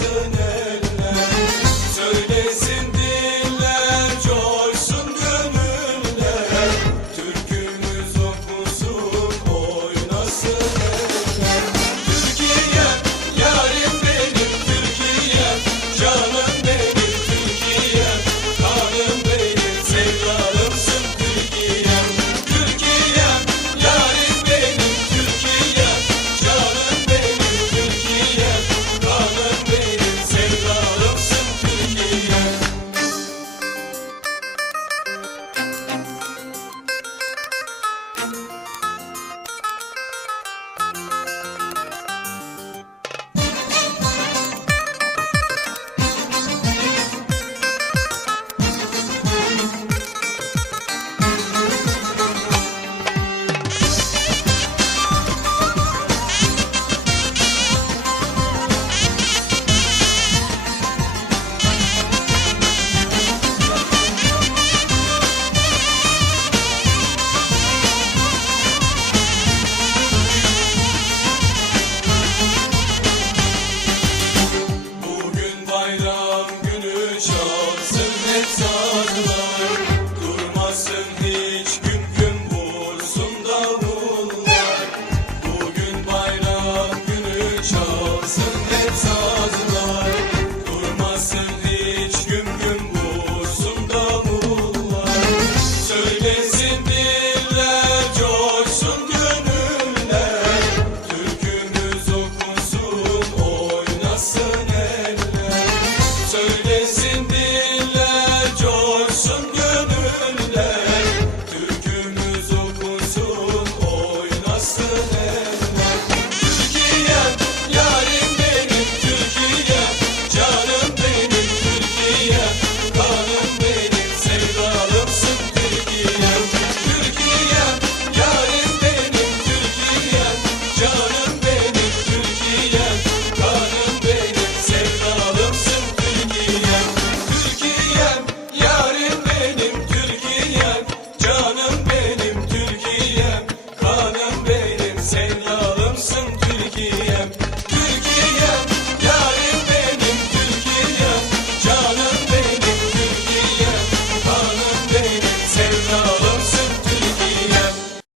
Yaşasın